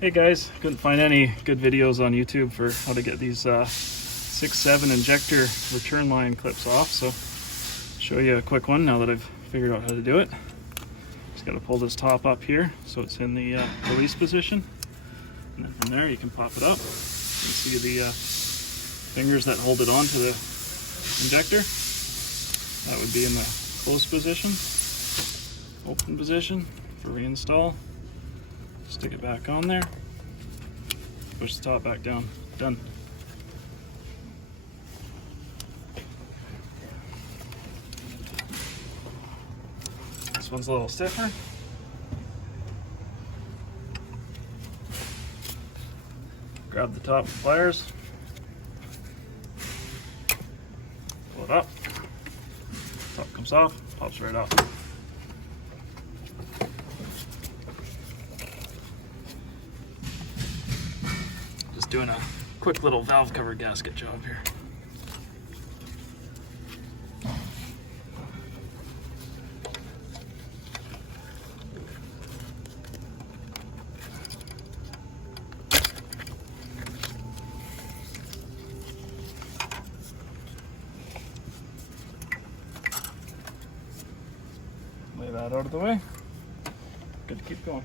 Hey guys, couldn't find any good videos on YouTube for how to get these 6-7 injector return line clips off, so show you a quick one now that I've figured out how to do it. Just got to pull this top up here so it's in the release position, and then from there you can pop it up. You can see the fingers that hold it on to the injector. That would be in the closed position. Open position for reinstall. Stick it back on there. Push the top back down. Done. This one's a little stiffer. Grab the top with pliers. Pull it up. Top comes off, pops right off. Just doing a quick little valve cover gasket job here. Lay that out of the way. Good to keep going.